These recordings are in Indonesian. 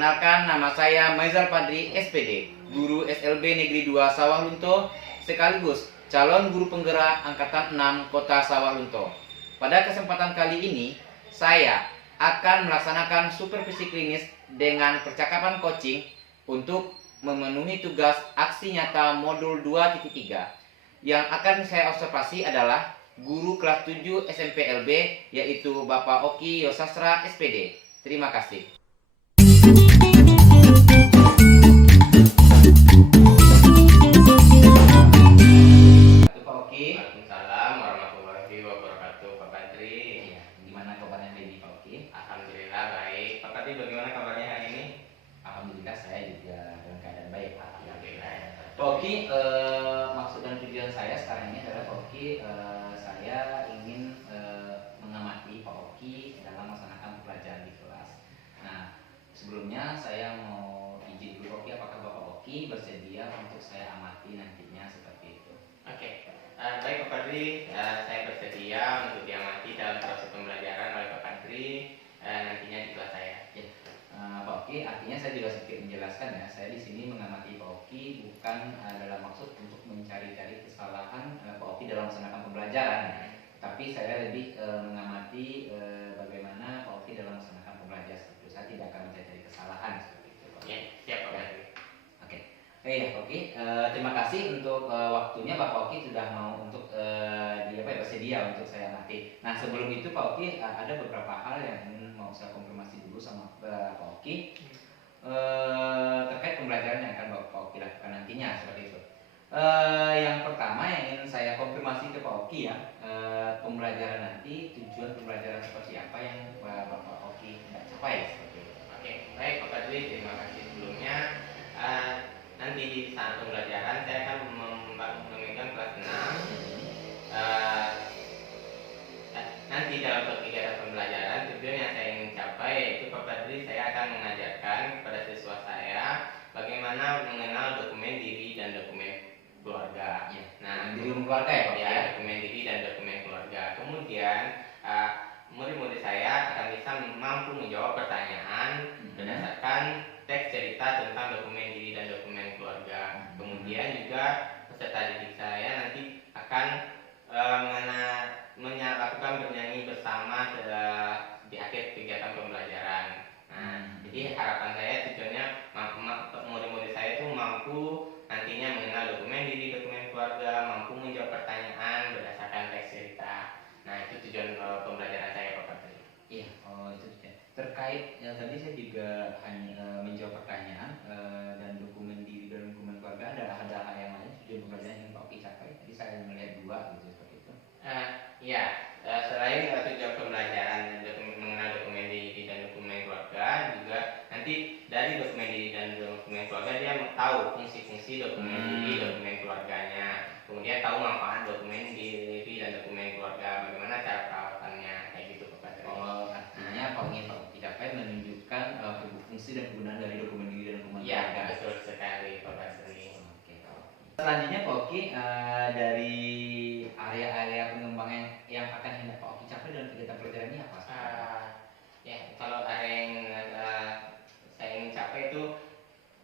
Perkenalkan, nama saya Maizal Padri, SPD, Guru SLB Negeri 2 Sawah Lunto, sekaligus calon guru penggerak Angkatan 6 Kota Sawah Lunto. Pada kesempatan kali ini, saya akan melaksanakan supervisi klinis dengan percakapan coaching untuk memenuhi tugas aksi nyata modul 2.3. Yang akan saya observasi adalah guru kelas 7 SMP LB, yaitu Bapak Oki Yosastra, SPD. Terima kasih. Pak Oki. Waalaikumsalam warahmatullahi wabarakatuh, Pak Badri. Iya, gimana kabarnya hari ini, Pak Oki? Alhamdulillah baik. Pak Badri, bagaimana kabarnya hari ini? Alhamdulillah saya juga dalam keadaan baik, Pak. Alhamdulillah. Pak Oki, maksud dan tujuan saya sekarang ini adalah Pak Oki, saya ingin mengamati Pak Oki dalam melaksanakan pelajaran di kelas. Nah, sebelumnya saya mau izin dulu Pak Oki, apakah Bapak Oki bersedia untuk saya amati nantinya seperti itu? Oke. Baik Pak Badri, saya bersedia untuk diamati dalam proses pembelajaran oleh Pak Badri nantinya di kelas saya. Ya. Pak Oki, artinya saya juga sedikit menjelaskan ya, saya di sini mengamati Pak Oki bukan dalam maksud untuk mencari-cari kesalahan Pak Oki dalam melaksanakan pembelajaran, tapi saya lebih mengamati bagaimana Pak Oki dalam melaksanakan pembelajaran seperti itu. Saya tidak akan mencari kesalahan seperti itu, Pak. Ya, siap Pak Badri. Oke, ya Pak Oki, terima kasih untuk waktunya Bapak Oki sudah mau untuk bersedia untuk saya amati. Nah, sebelum itu Pak Oki, ada beberapa hal yang ingin mau saya konfirmasi dulu sama Pak Oki terkait pembelajaran yang akan Bapak Oki lakukan nantinya seperti itu. Yang pertama yang ingin saya konfirmasi ke Pak Oki ya, pembelajaran nanti, tujuan pembelajaran seperti apa yang Bapak Oki tidak capai seperti itu. Oke, baik Pak Badri, terima kasih sebelumnya. Nanti di saat pembelajaran saya akan memegang kelas 6. Nanti dalam kegiatan pembelajaran tujuan yang saya ingin capai yaitu Pak Badri, saya akan mengajarkan kepada siswa saya bagaimana mengenal dokumen diri dan dokumen keluarga. Ya. Nah, Dokumen keluarga ya Pak Oki ya? dokumen diri dan dokumen keluarga. Kemudian murid-murid saya akan bisa mampu menjawab pertanyaan berdasarkan teks cerita tentang dokumen diri dan dokumen keluarga. Kemudian juga peserta didik saya nanti akan melakukan bernyanyi bersama di akhir kegiatan pembelajaran. Nah, jadi harapan saya tujuannya murid-murid saya itu mampu nantinya mengenal dokumen diri, dokumen keluarga, mampu menjawab pertanyaan berdasarkan teks cerita. Nah, itu tujuan pembelajaran saya Pak Badri. Iya, itu ya. Terkait yang tadi saya juga hanya menjawab pertanyaan dan dokumen diri dan dokumen keluarga, ada hal yang lain tujuan pembelajaran yang Pak Oki capai. Tadi saya melihat dua gitu seperti itu. Selain tujuan pembelajaran mengenal dokumen diri dan dokumen keluarga, juga nanti dari dokumen diri dan dokumen keluarga dia tahu fungsi-fungsi dokumen diri, dokumen keluarganya, kemudian tahu manfaat dokumen diri dan dokumen keluarga, bagaimana cara perawatannya, kayak gitu Pak Badri. Artinya Pak ingin Pak Oki capai menunjukkan fungsi dan kegunaan dari dokumen diri dan dokumen Iya, keluarga. betul sekali Pak Badri. Oke, Pak Oki. Selanjutnya Pak Oki, dari area-area pengembangan yang akan hendak Pak Oki capai dalam kegiatan pelajaran ini apa? Kalau area yang saya ingin capai itu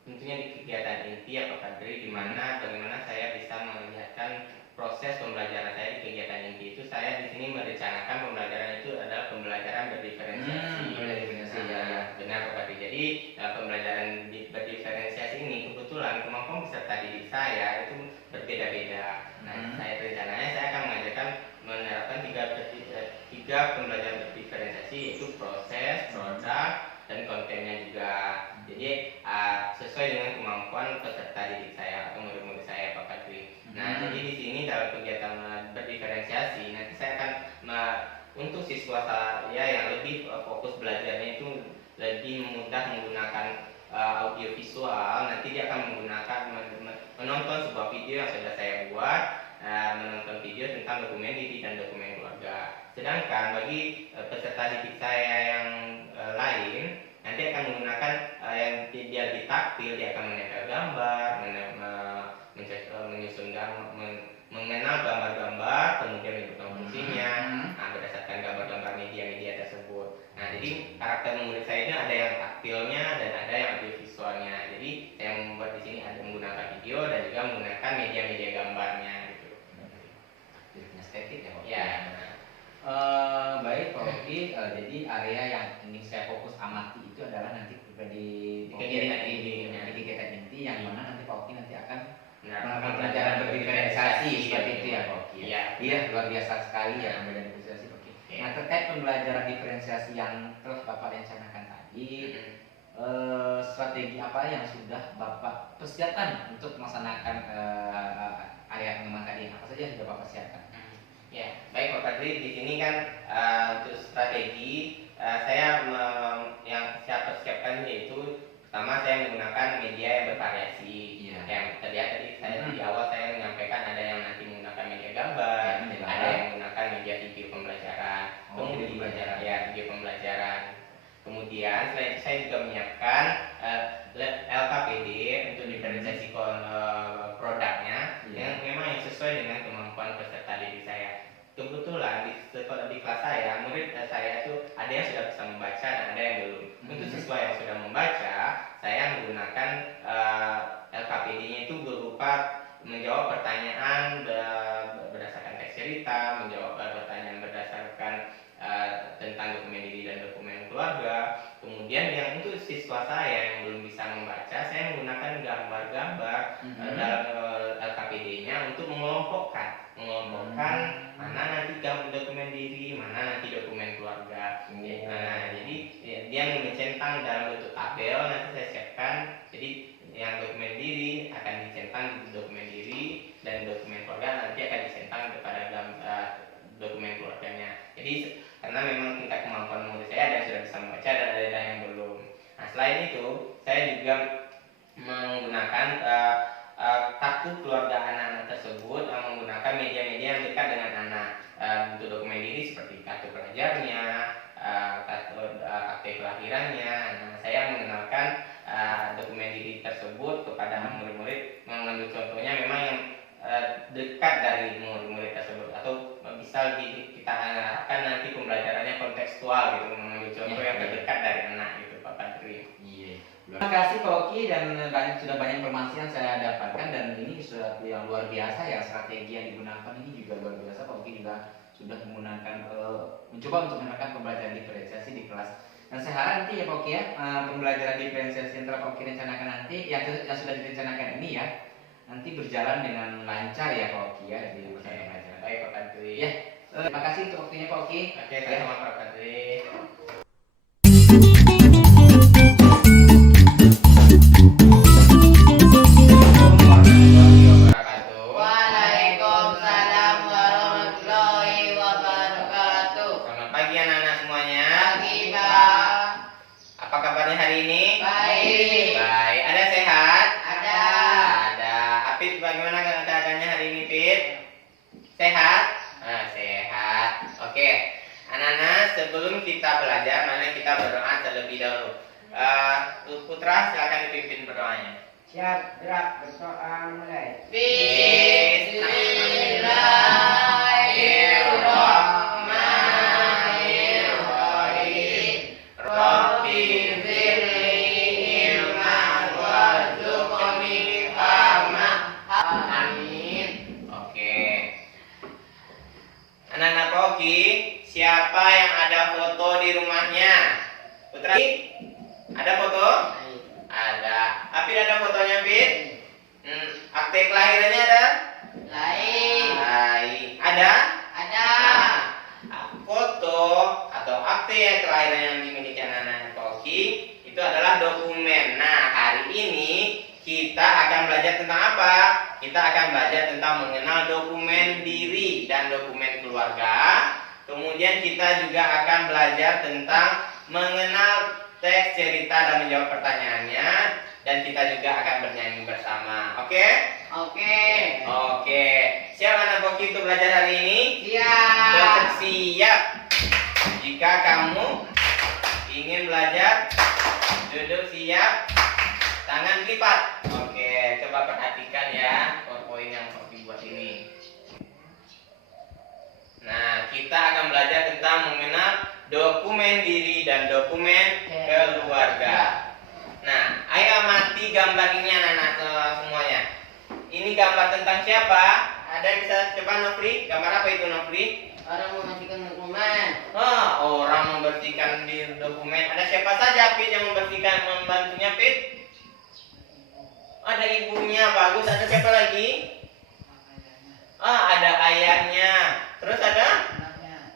tentunya di kegiatan inti ya Pak Badri, di mana bagaimana saya bisa melihatkan proses pembelajaran saya di kegiatan inti itu. Saya di sini merencanakan pembelajaran itu adalah pembelajaran berdiferensiasi. Benar Pak Badri. Jadi pembelajaran berdiferensiasi ini kebetulan kemampuan peserta didik saya itu berbeda-beda. Nah, rencananya saya akan mengajarkan menerapkan tiga pembelajaran berdiferensiasi, yaitu proses, produk, dan kontennya juga. Jadi sesuai dengan kemampuan peserta didik saya atau murid-murid saya Pak Badri. Nah, jadi di sini dalam kegiatan berdiferensiasi nanti saya akan untuk siswa saya yang lebih fokus belajarnya itu lebih mudah menggunakan audio visual. Nanti dia akan menggunakan menonton sebuah video yang sudah saya buat, menonton video tentang dokumen diri dan dokumen keluarga. Sedangkan bagi peserta didik saya yang lain nanti akan menggunakan yang dia lebih taktil, dia akan menempel gambar, menyusun mengenal gambar-gambar, kemudian menyebutkan fungsinya berdasarkan gambar-gambar media-media tersebut. Nah, jadi Jadi karakter murid saya ini ada yang taktilnya dan ada yang audiovisualnya. Jadi saya membuat di sini ada menggunakan video dan juga menggunakan media-media gambarnya gitu. Jadi estetik ya Pak Oki. Ya. Baik Pak Oki, jadi area yang ingin saya fokus amati itu adalah nanti di kegiatan inti. di kegiatan inti yang mana nanti Pak Oki nanti akan Menerapkan melakukan pelajaran berdiferensiasi seperti itu ya Pak Oki. Iya. Iya, luar biasa sekali ya pembelajaran diferensiasi Pak Oki. Iya. Nah, terkait pembelajaran diferensiasi yang telah Bapak rencanakan tadi, strategi apa yang sudah Bapak persiapkan untuk melaksanakan area pengembangan tadi? Apa saja yang sudah Bapak siapkan? Ya, baik Pak Fadri, di sini kan untuk strategi yang saya persiapkan yaitu pertama saya menggunakan media yang bervariasi. Iya. Yang terlihat tadi saya di awal saya menyampaikan ada yang nanti menggunakan media gambar, Ya, media gambar. ada yang menggunakan media video pembelajaran, Video pembelajaran. ya video pembelajaran. Kemudian selain itu saya juga menyiapkan LKPD untuk diferensiasi produknya Iya. yang memang yang sesuai dengan kemampuan peserta didik saya. Kebetulan di kelas saya, murid saya itu ada yang sudah bisa membaca dan ada yang belum. Untuk siswa yang sudah membaca, saya menggunakan LKPD-nya itu berupa menjawab pertanyaan berdasarkan teks cerita, menjawab pertanyaan berdasarkan tentang dokumen diri dan dokumen keluarga. Kemudian yang untuk siswa saya yang belum bisa membaca, saya menggunakan gambar-gambar dalam LKPD-nya untuk mengelompokkan mana nanti dokumen diri, mana nanti dokumen keluarga. Nah, jadi dia mencentang dalam bentuk tabel nanti saya siapkan. Jadi yang dokumen diri akan dicentang di dokumen diri dan dokumen keluarga nanti akan dicentang kepada dokumen keluarganya. Jadi karena memang tingkat kemampuan murid saya ada yang sudah bisa membaca dan ada yang belum. Nah, selain itu saya juga menggunakan kartu keluarga anak-anak tersebut menggunakan media-media yang dekat dengan anak. Untuk dokumen diri seperti kartu pelajarnya, kartu akte kelahirannya. Nah, saya mengenalkan dokumen diri tersebut kepada murid-murid, mengambil contohnya memang yang dekat dari murid-murid tersebut atau bisa kita harapkan nanti pembelajarannya kontekstual gitu, mengambil contoh yang terdekat dari anak gitu Pak Fadri. Iya. Terima kasih Pak Oki dan sudah banyak informasi yang saya dapatkan dan ini suatu yang luar biasa ya, strategi yang digunakan ini juga luar biasa. Pak Oki juga sudah menggunakan mencoba untuk menerapkan pembelajaran diferensiasi di kelas. Dan saya harap nanti ya Pak Oki ya, pembelajaran diferensiasi yang telah Pak Oki rencanakan nanti yang sudah direncanakan ini ya nanti berjalan dengan lancar ya Pak Oki ya di masa pembelajaran. Baik Pak Fadri. Ya, terima kasih untuk waktunya Pak Oki. Oke, sama Pak Fadri. Waalaikumsalam warahmatullahi wabarakatuh. Selamat pagi anak-anak semuanya. Pagi, Pak. Apa kabarnya hari ini? Baik. Baik. Ada sehat? Ada. Ada. Apit, bagaimana keadaannya hari ini, Pit? Sehat? Sehat. Oke. Anak-anak, sebelum kita belajar, mari kita berdoa terlebih dahulu. Putra, silakan dipimpin berdoanya. Siap, gerak, berdoa mulai. Bismillahirrahmanirrahim. Rabbi zidni ilman warzuqni fahma. Amin. Oke. Anak-anak Poki, siapa yang ada foto di rumahnya? Putra, ada foto? Ada. Apit ada fotonya, Pit? Akte kelahirannya ada? Baik. Ada? Foto atau akte kelahiran yang dimiliki anak-anak Poki itu adalah dokumen. Nah, hari ini kita akan belajar tentang apa? Kita akan belajar tentang mengenal dokumen diri dan dokumen keluarga. Kemudian kita juga akan belajar tentang mengenal teks cerita dan menjawab pertanyaannya, dan kita juga akan bernyanyi bersama. Oke? Oke. Siap anak Poki untuk belajar hari ini? Siap. Jika kamu ingin belajar, duduk siap, tangan lipat. Oke, coba perhatikan ya poin yang Poki buat ini. Nah, kita akan belajar tentang mengenal dokumen diri dan dokumen keluarga. Nah, ayo amati gambar ini anak-anak semuanya. Ini gambar tentang siapa? Ada yang bisa coba Nofri? Gambar apa itu Nofri? Orang membersihkan dokumen. Orang membersihkan di dokumen. Ada siapa saja Pit yang membersihkan, membantunya Pit? Ada ibunya, bagus. Ada siapa lagi? Ada ayahnya. Terus ada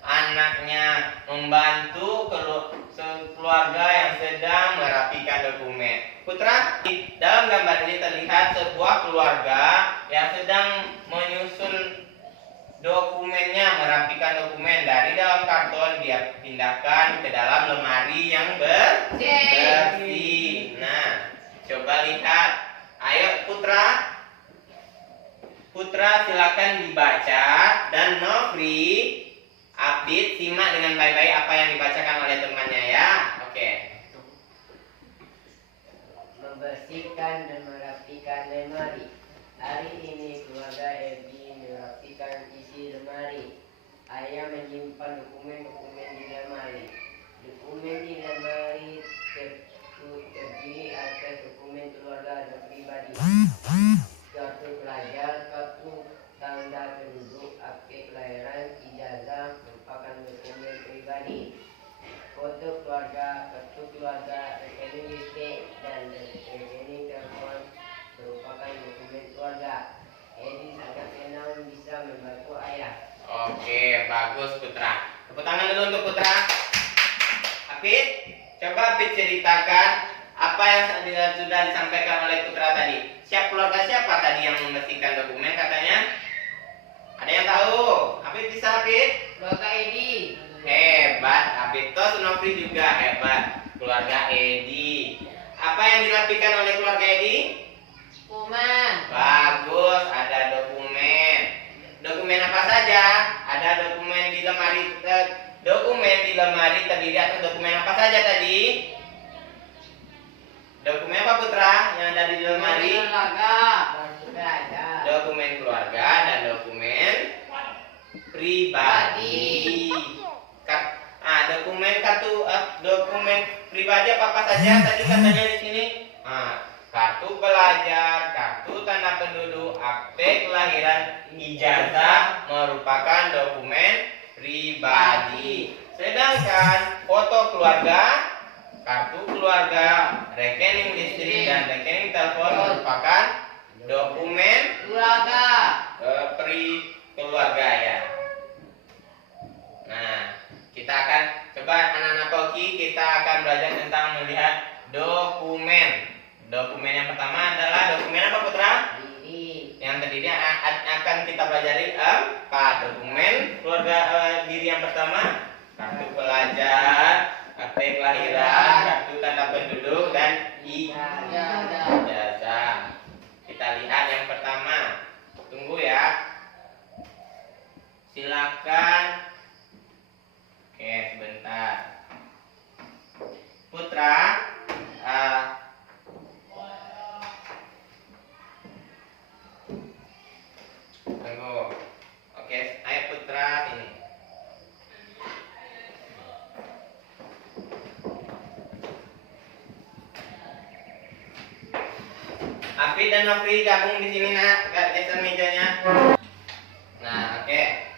anaknya, membantu keluarga yang sedang merapikan dokumen. Putra, di dalam gambar ini terlihat sebuah keluarga yang sedang menyusun dokumennya, merapikan dokumen dari dalam karton dia pindahkan ke dalam lemari yang bersih. Nah, coba lihat. Ayo Putra. Putra silakan dibaca dan Nofri, Apit simak dengan baik-baik apa yang dibacakan oleh temannya ya. Oke. Membersihkan dan merapikan lemari. Hari ini keluarga Ebi merapikan isi lemari. Ayah menyimpan dokumen-dokumen di lemari. Dokumen di lemari terdiri atas dokumen keluarga dan pribadi. Kartu pelajar, kartu tanda penduduk, akte kelahiran, ijazah merupakan dokumen pribadi. Foto keluarga, kartu keluarga, rekening listrik, dan rekening telepon merupakan dokumen keluarga. Edi sangat senang bisa membantu ayah. Oke, bagus Putra. Tepuk tangan dulu untuk Putra. Apit, coba Apit ceritakan apa yang sudah disampaikan oleh Putra tadi. Keluarga siapa tadi yang membersihkan dokumen katanya? Ada yang tahu? Apit bisa Apit? Keluarga Edi. Hebat, Apit. Tos Nofri juga hebat. Keluarga Edi. Apa yang dirapikan oleh keluarga Edi? Dokumen. Bagus, ada dokumen. Dokumen apa saja? Ada dokumen di lemari. Dokumen di lemari terdiri atas dokumen apa saja tadi? Dokumen apa Putra yang ada di lemari? Dokumen keluarga dan dokumen pribadi. Dokumen pribadi apa saja tadi katanya di sini? Kartu pelajar, kartu tanda penduduk, akte kelahiran, ijazah merupakan dokumen pribadi. Sedangkan foto keluarga, kartu keluarga, rekening listrik dan rekening telepon merupakan dokumen Keluarga. keluarga ya. Nah, kita akan coba anak-anak Poki, kita akan belajar tentang melihat dokumen. Dokumen yang pertama adalah dokumen apa Putra? Diri. Yang terdiri akan kita pelajari apa? Dokumen keluarga diri yang pertama, kartu pelajar, akte kelahiran, kartu tanda penduduk dan ijazah. Kita lihat yang pertama. Tunggu ya. Silakan. Oke, sebentar. Putra, tunggu. Oke, ayo Putra ini. Apit dan Nofri gabung di sini nak, gak geser mejanya. Nah, oke.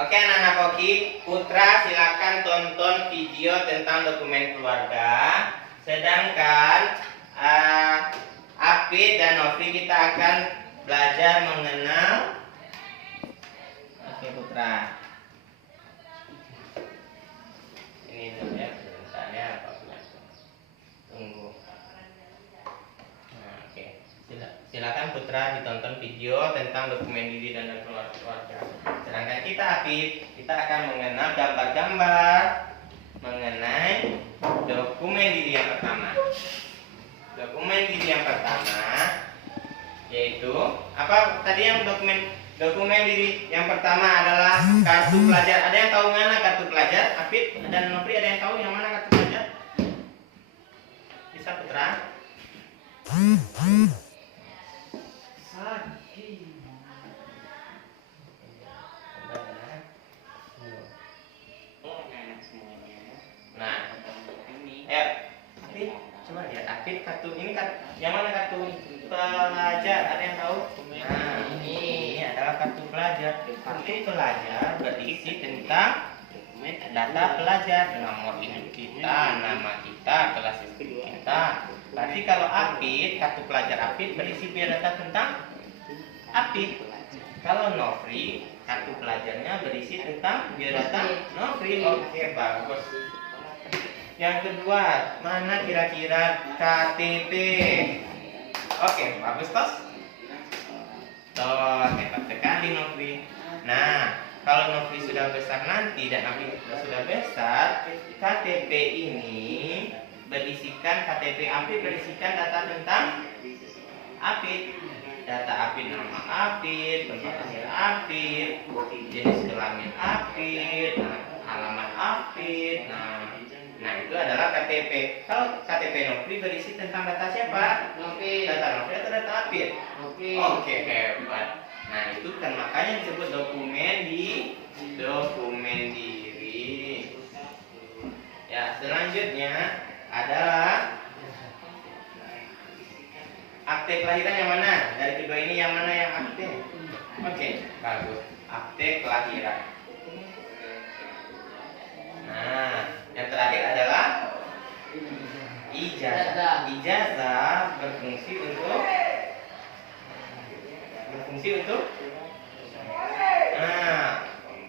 Oke anak-anak Poki, Putra silakan tonton video tentang dokumen keluarga. Sedangkan Apit dan Nofri kita akan belajar mengenal. Oke Putra. Ini dulu ya, sebentar ya Pak. Tunggu. Nah, oke. Silakan Putra ditonton video tentang dokumen diri dan keluarga. Sedangkan kita Apit, kita akan mengenal gambar-gambar mengenai dokumen diri yang pertama. Dokumen diri yang pertama yaitu apa tadi yang dokumen diri yang pertama adalah kartu pelajar. Ada yang tahu mana kartu pelajar? Apit dan Nofri ada yang tahu yang mana kartu pelajar? Bisa Putra? Apit kartu ini yang mana kartu pelajar? Ada yang tahu? Nah, ini adalah kartu pelajar. Kartu pelajar berisi tentang data pelajar, nomor induk kita, nama kita, kelas kita. Berarti kalau Apit, kartu pelajar Apit berisi biodata tentang Apit. Kalau Nofri, kartu pelajarnya berisi tentang biodata Nofri. Oke, bagus. Yang kedua, mana kira-kira KTP? Oke, bagus tos. Tos, hebat sekali Nofri. Nah, kalau Nofri sudah besar nanti dan Apit sudah besar, KTP ini KTP Apit berisikan data tentang Apit. Data Apit, nama Apit, tempat lahir Apit, jenis kelamin Apit, alamat Apit. Nah, itu adalah KTP. Kalau KTP Nofri berisi tentang data siapa? Novi. Data Nofri atau data Apit? Novi. Oke, hebat. Nah, itu kan makanya disebut dokumen diri. Ya, selanjutnya adalah akte kelahiran yang mana? Dari kedua ini yang mana yang akte? Oke, bagus. Akte kelahiran. Nah, yang terakhir adalah ijazah. Ijazah berfungsi untuk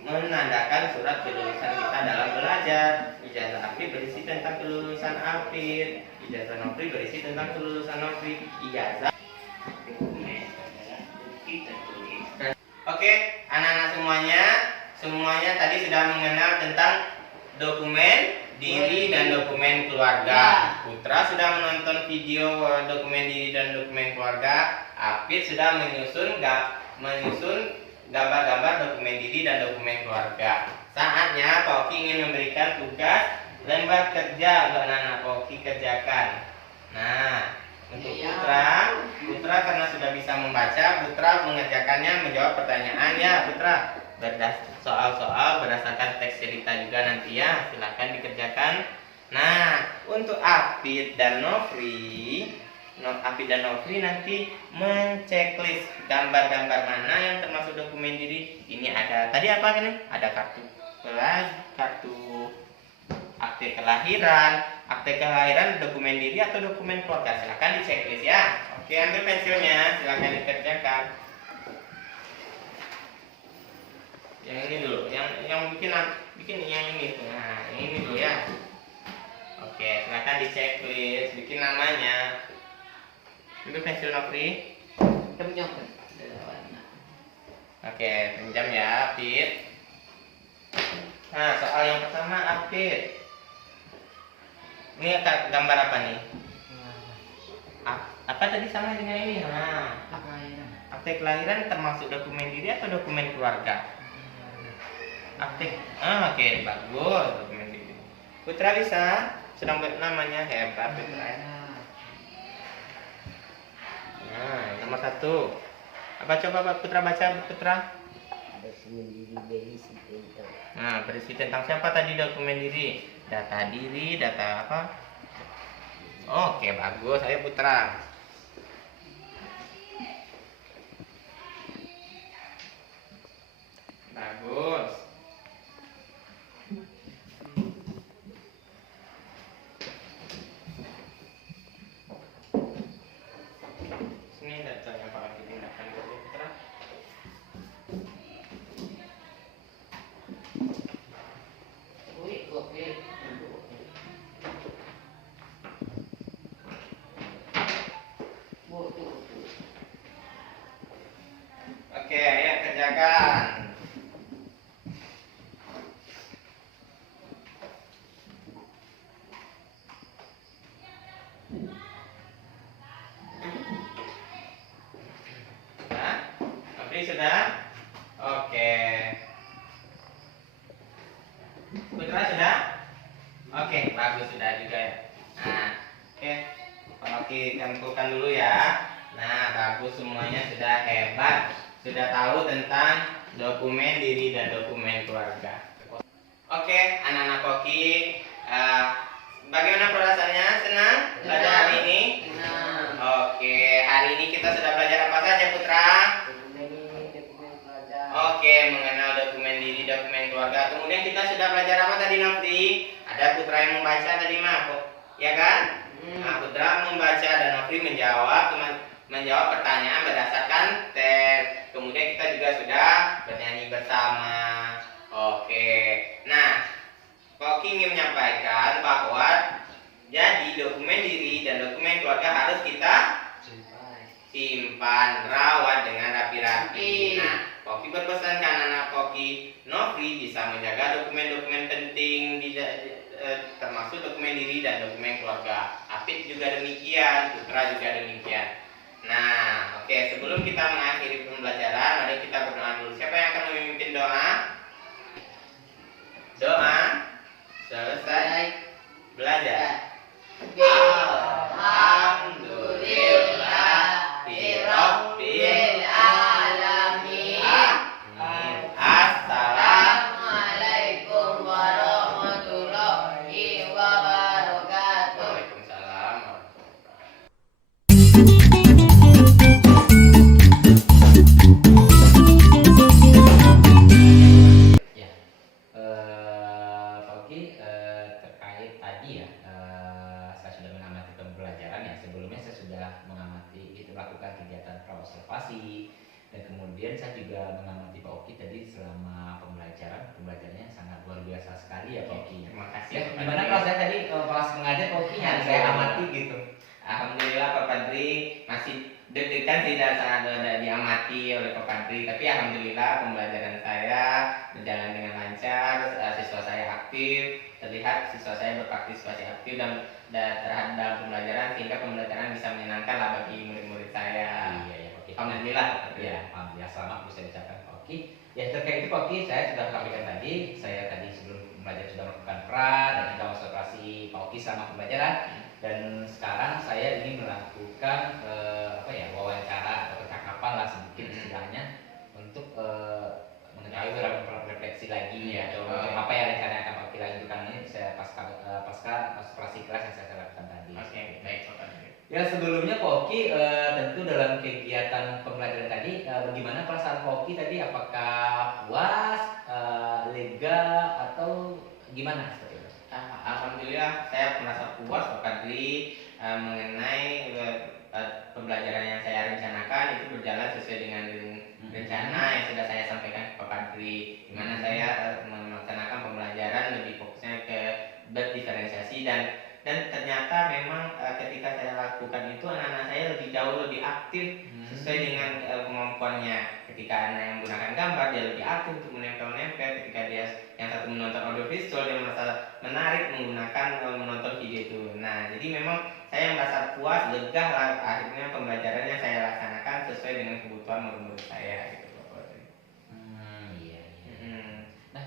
menandakan surat kelulusan kita dalam belajar. Ijazah Apit berisi tentang kelulusan Apit. Ijazah Nofri berisi tentang kelulusan Nofri. Ijazah. Oke, anak-anak semuanya tadi sudah mengenal tentang dokumen diri dan dokumen keluarga. Putra sudah menonton video dokumen diri dan dokumen keluarga. Apit sudah menyusun gambar-gambar dokumen diri dan dokumen keluarga. Saatnya Pak Oki ingin memberikan tugas lembar kerja untuk anak-anak Pak Oki kerjakan. Nah, untuk Putra karena sudah bisa membaca, Putra mengerjakannya menjawab pertanyaan ya, Putra. Soal-soal berdasarkan teks cerita juga nanti ya, silakan dikerjakan. Nah, untuk Apit dan Nofri nanti menceklis gambar-gambar mana yang termasuk dokumen diri. Ini ada tadi apa ini? Ada kartu akte kelahiran dokumen diri atau dokumen keluarga. Silakan diceklis ya. Oke, ambil pensilnya, silakan dikerjakan. Yang ini dulu, yang bikin yang ini. Nah, ini dulu ya. Oke, silakan diceklis, bikin namanya. Ambil pensil Nofri. Oke, pinjam ya, Apit. Nah, soal yang pertama, Apit. Ini gambar apa nih? Apa tadi sama dengan ini? Nah, akte kelahiran termasuk dokumen diri atau dokumen keluarga? Oke, bagus, dokumen diri. Putra bisa? Sudah buat namanya, hebat Putra. Nah, nomor 1. Apa coba Putra baca, Putra? Nah, berisi tentang siapa tadi dokumen diri? Data diri, data apa? Oke, bagus. Ayo Putra. Bagus. Sini data yang bakal dipindahkan ke Putra. Oke, ayo kerjakan. Sudah? Oke. Putra sudah? Oke, bagus sudah juga ya. Nah, oke. Oke, kumpulkan dulu ya. Nah, bagus semuanya sudah hebat. Sudah tahu tentang dokumen diri dan dokumen keluarga. Oke, anak-anak Koki, bagaimana perasaannya? Senang pada hari ini? kita sudah belajar apa tadi Nofri? Ada Putra yang membaca tadi mah, ya kan? Nah, Putra membaca dan Nofri menjawab pertanyaan berdasarkan tes. Kemudian kita juga sudah bernyanyi bersama. Oke. Nah, Pak Oki ingin menyampaikan bahwa jadi dokumen diri dan dokumen keluarga harus kita simpan, rawat dengan rapi-rapi. Nah, Poki berpesan ke anak-anak Poki, Nofri bisa menjaga dokumen-dokumen penting termasuk dokumen diri dan dokumen keluarga. Apit juga demikian, Putra juga demikian. Nah, oke, sebelum kita mengakhiri pembelajaran, mari kita berdoa dulu. Siapa yang akan memimpin doa? Doa selesai belajar. Alhamdulillah Rabbil alamin. Assalamualaikum warahmatullahi wabarakatuh. Waalaikumsalam. Ya, Pak Oki, terkait tadi ya, saya sudah mengamati pembelajaran ya. Sebelumnya saya sudah mengamati itu melakukan kegiatan praobservasi, dan kemudian saya juga mengamati Pak Oki tadi selama pembelajarannya sangat luar biasa sekali ya Pak Oki. Terima kasih. Ya, gimana kalau saya tadi pas mengajar Pak Oki yang saya amati gitu? Alhamdulillah Pak Padri masih deg-degan tidak sangat diamati oleh Pak Padri, tapi alhamdulillah pembelajaran saya berjalan dengan lancar, siswa saya aktif, terlihat siswa saya berpartisipasi aktif dan terhadap dalam pembelajaran sehingga pembelajaran bisa menyenangkan lah bagi murid-murid saya. Iya ya Pak Oki. Alhamdulillah. Ya, alhamdulillah selamat bisa ucapkan Pak Oki. Ya, terkait itu Pak Oki, saya sudah sampaikan tadi, saya tadi sebelum belajar sudah melakukan pra dan juga observasi Pak Oki selama pembelajaran, dan sekarang saya ingin melakukan wawancara atau percakapan lah sedikit istilahnya untuk mengetahui beberapa refleksi lagi Iya. atau apa yang rencana akan Pak Oki lanjutkan ini saya pasca observasi kelas yang saya lakukan tadi. Oke, baik Pak Padri. Ya, sebelumnya Pak Oki tentu dalam kegiatan pembelajaran tadi bagaimana perasaan Pak Oki tadi, apakah puas, lega atau gimana seperti itu? Alhamdulillah saya merasa puas Pak Padri mengenai pembelajaran yang saya rencanakan itu berjalan sesuai dengan rencana yang sudah saya sampaikan ke Pak Padri, di mana saya melaksanakan pembelajaran lebih fokusnya ke berdiferensiasi dan ternyata memang ketika saya lakukan itu anak-anak saya jauh lebih aktif sesuai dengan kemampuannya. Ketika anak yang menggunakan gambar dia lebih aktif untuk menempel-nempel, ketika dia yang satu menonton audio visual dia merasa menarik menggunakan menonton video itu. Nah, jadi memang saya merasa puas, lega lah akhirnya pembelajarannya saya laksanakan sesuai dengan kebutuhan murid-murid saya gitu Pak Padri. Iya. Nah,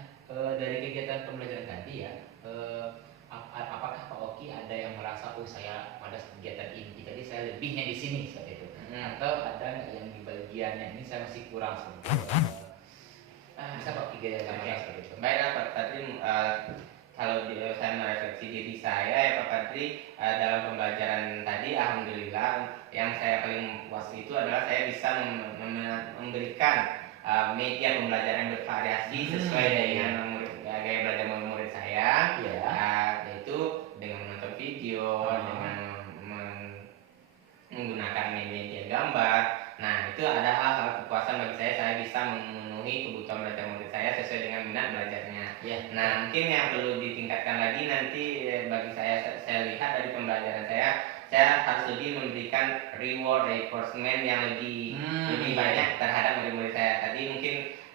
dari kegiatan pembelajaran tadi ya, apakah Pak Oki ada yang merasa saya pada kegiatan inti tadi saya lebihnya di sini seperti itu, atau ada yang di bagiannya ini saya masih kurang seperti itu? Bisa Pak Oki gambarkan seperti itu? Baiklah Pak Padri, kalau saya merefleksi diri saya ya Pak Padri, dalam pembelajaran tadi alhamdulillah yang saya paling puas itu adalah saya bisa memberikan media pembelajaran bervariasi sesuai dengan gaya belajar murid-murid saya. Yaitu dengan menonton video, dengan menggunakan media gambar. Nah, itu ada hal-hal kepuasan bagi saya bisa memenuhi kebutuhan belajar murid saya sesuai dengan minat belajarnya. Nah, mungkin yang perlu ditingkatkan lagi nanti bagi saya lihat dari pembelajaran saya harus lebih memberikan reward reinforcement yang lebih banyak terhadap murid-murid saya. Tadi mungkin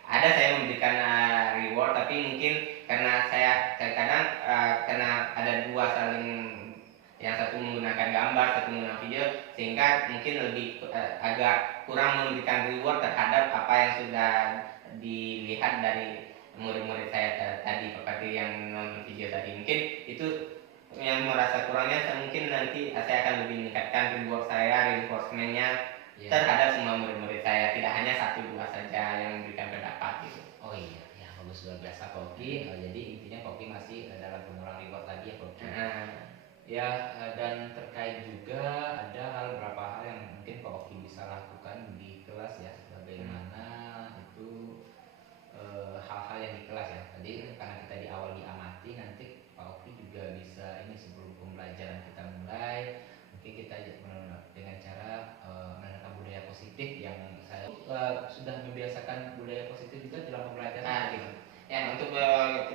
ada saya memberikan reward, tapi mungkin karena saya terkadang karena ada dua saling, yang satu menggunakan gambar, satu menggunakan video, sehingga mungkin lebih agak kurang memberikan reward terhadap apa yang sudah dilihat dari murid-murid saya tadi Pak Padri yang nonton video tadi. Mungkin itu yang merasa kurangnya, mungkin nanti saya akan lebih meningkatkan reward saya, reinforcementnya terhadap semua murid-murid saya, tidak hanya satu dua saja yang memberikan pendapat gitu. Oh iya, ya bagus, luar biasa Pak Oki. Jadi intinya Pak Oki masih dalam pengurang reward lagi ya Pak Oki. Ya, dan terkait juga ada beberapa hal yang mungkin Pak Oki bisa lakukan di kelas ya, bagaimana itu hal-hal yang di kelas ya. Tadi karena kita di positif yang saya sudah membiasakan budaya positif juga dalam pembelajaran. Nah, ya untuk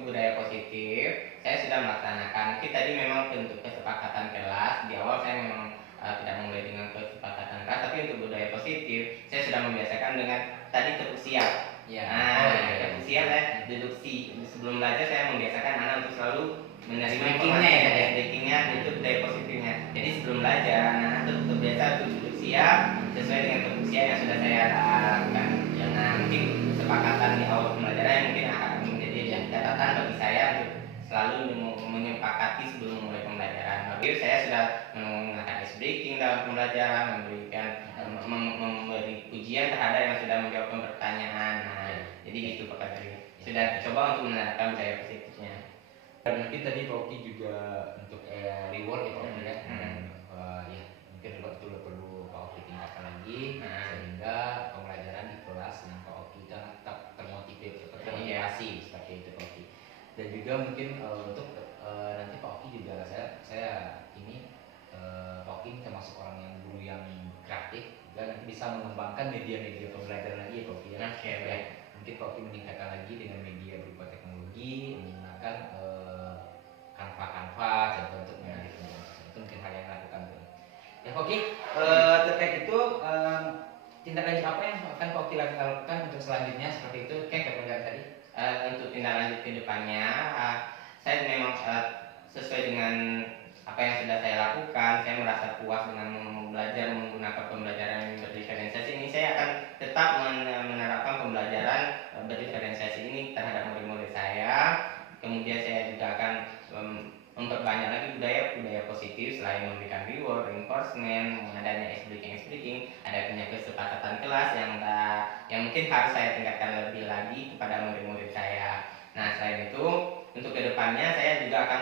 budaya positif saya sudah melaksanakan. Mungkin tadi memang untuk kesepakatan kelas di awal saya memang tidak mulai dengan kesepakatan kelas, tapi untuk budaya positif saya sudah membiasakan dengan tadi tepuk siap. Ya. Tepuk siap saya duduk sebelum belajar saya membiasakan anak untuk selalu menerima Breakingnya ya, informasi, breakingnya itu budaya positifnya. Jadi sebelum belajar anak itu terbiasa untuk duduk siap sesuai dengan tepuk siap yang sudah saya lakukan. Nah, mungkin kesepakatan di awal pembelajaran mungkin akan menjadi catatan bagi saya untuk selalu menyepakati sebelum mulai pembelajaran. Bagi saya sudah menggunakan ice breaking dalam pembelajaran, memberi pujian terhadap yang sudah menjawab pertanyaan. Nah, jadi gitu Pak Kadri. Sudah coba untuk menerapkan budaya positifnya. Dan mungkin tadi Pak Oki juga untuk reward ya Pak Oki ya. Ya mungkin reward itu perlu Pak Oki tingkatkan lagi sehingga pembelajaran di kelas yang Pak Oki itu tetap termotivasi seperti itu Pak Oki. Dan juga mungkin untuk nanti Pak Oki juga saya ini Pak Oki termasuk orang yang guru yang kreatif juga nanti bisa mengembangkan media-media pembelajaran lagi ya Pak Oki ya. Oke, baik. Mungkin Pak Oki meningkatkan lagi dengan media berupa teknologi, menggunakan Canva contoh untuk menjadi itu mungkin hal yang dilakukan ya Pak Oki. Terkait itu tindak lanjut apa yang akan Pak Oki lakukan untuk selanjutnya seperti itu kemudian tadi Untuk tindak lanjut ke depannya saya memang sesuai dengan apa yang sudah saya lakukan, saya merasa puas dengan belajar menggunakan pembelajaran yang berdiferensiasi ini. Saya akan tetap menerapkan pembelajaran berdiferensiasi ini terhadap murid-murid saya. Kemudian saya juga akan memperbanyak lagi budaya positif selain memberikan reward, reinforcement, adanya ice breaking, adanya kesepakatan kelas yang mungkin harus saya tingkatkan lebih lagi kepada murid-murid saya. Nah, selain itu untuk kedepannya saya juga akan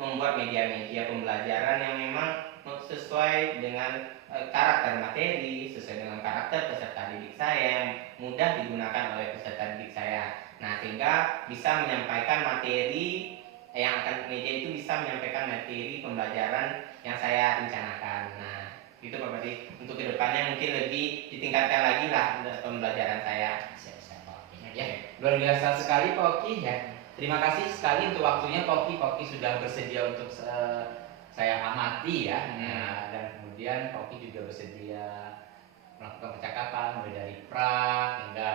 membuat media-media pembelajaran yang memang sesuai dengan karakter materi, sesuai dengan karakter peserta didik saya yang mudah digunakan oleh peserta didik saya. Nah, sehingga bisa menyampaikan materi yang akan media itu bisa menyampaikan materi pembelajaran yang saya rencanakan. Nah, itu Pak Badi. Untuk kedepannya mungkin lebih ditingkatkan lagi lah pembelajaran saya. Siap Pak Oki. Ya, luar biasa sekali Pak Oki ya. Terima kasih sekali untuk waktunya Pak Oki. Pak Oki sudah bersedia untuk saya amati ya. Nah, dan kemudian Pak Oki juga bersedia melakukan percakapan mulai dari pra hingga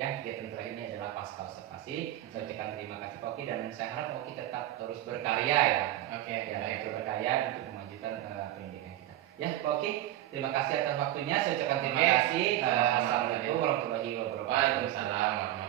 yang kegiatan terakhir ini adalah pasca observasi. Saya ucapkan terima kasih Pak Oki dan saya harap Pak Oki tetap terus berkarya ya. Oke, Ya, terus berkarya untuk memajukan pendidikan kita. Ya, Pak Oki, terima kasih atas waktunya. Saya ucapkan terima kasih. Assalamualaikum warahmatullahi wabarakatuh. Waalaikumsalam.